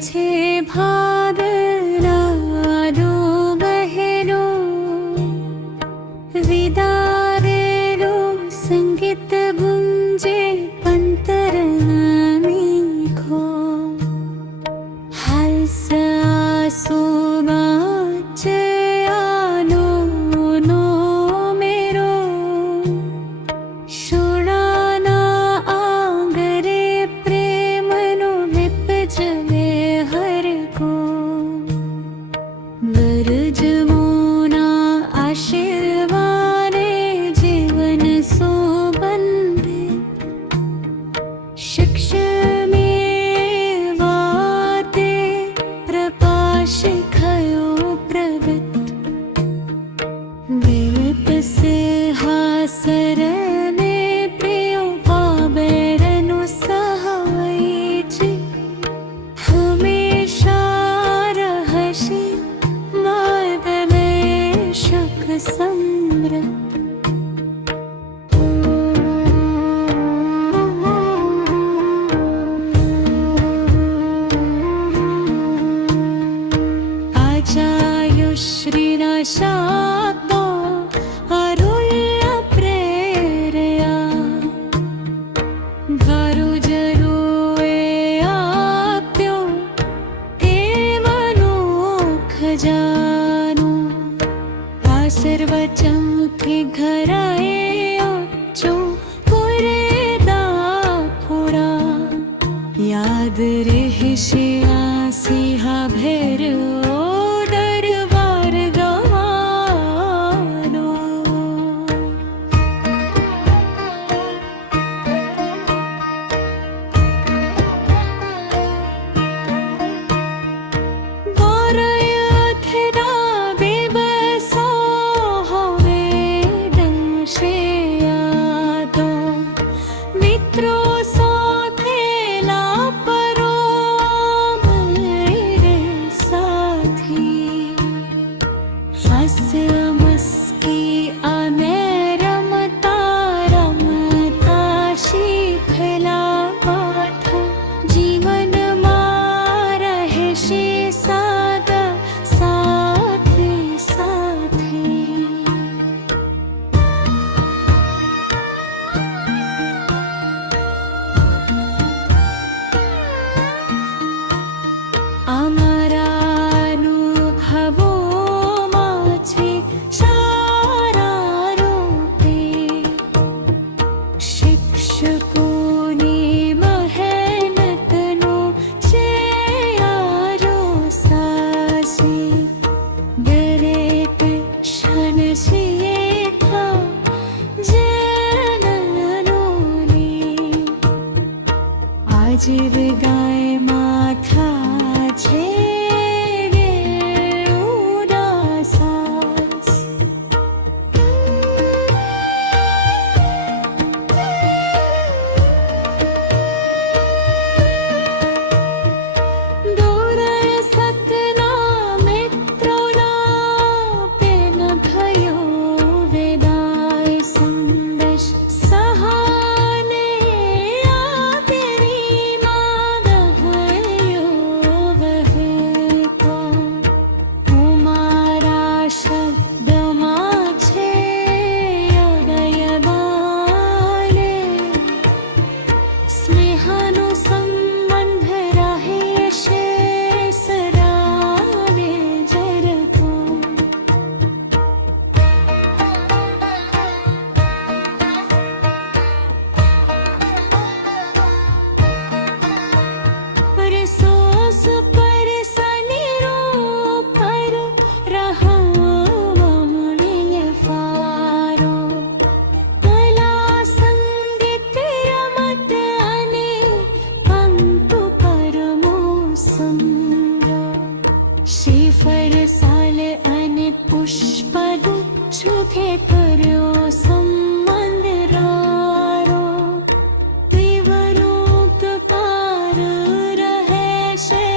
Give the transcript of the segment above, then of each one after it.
છે ભાદરાનો મહિનો, વિદારેલો સંગીત ગુંજે અંતરના મીખો, હાસ આંસુમાં ચયાનો નો મેરો, શોળાના આંગરે પ્રેમનો વિપજવે હરકો, બરજમોના આશીર્વાદે જીવન સોબંધે, શિક્ષમે વાતે પ્રકાશ ખયો પ્રગટ, વિવત સિંહાસરને પ્રિયો પાબેરનો સહાય છે, હંમેશા રહેશે માર્ગદર્શક સમૃદ્ધ. આચાર્યશ્રીના શાતો અરુલ્ય પ્રેરયા, ગરુજરુએ આપ્યો એમનો ખજાનો, આ સર્વ ચમકે ઘરાએ ચો પૂરેદા ફોરા, યાદ રહેશે આ સિંહા ભેરો દરબાર ગવાનો. બોરયથના બેબસો હવે ડંશે યાદો, મિત્રો સાથે લાપરો મળે સાથી, હાસ્ય મસ્કી અને રમતા રમતા શીખલા પાઠ, જીવનમાં રહેશે સાદા સાથે સાથે. અમારા અનુભવોમાં છે સારા રૂપે, શિક્ષકોની મહેનતનો છે આરો સાસે, દરેક ક્ષણ શીખા જનનોની, આજીવ ગાય માથા છે ઉદાસાસ. દોરય સતના મિત્રોના પેન થયો વેદાય સંદેશ, સહાને આદરી માં ગયો વહેતો, હું મારા શબ્દમાં છે હૃદય બાલે, સ્નેહનો સંબંધ રહેશે સદાને જરતો. પરસોસ પરસની પર રહમણે ફારો, કલા સંગીત રમત અને પંક્તુ પરમો સંગ્રહ, શ્રીફળ સાલ અને પુષ્પ ગુચ્છુકે કર્યો સંબંધ રારો, ત્રિવલોક પાર રહેશે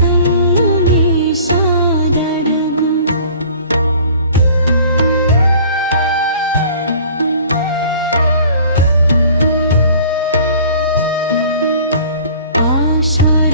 હંમેશા દરગુ. આશા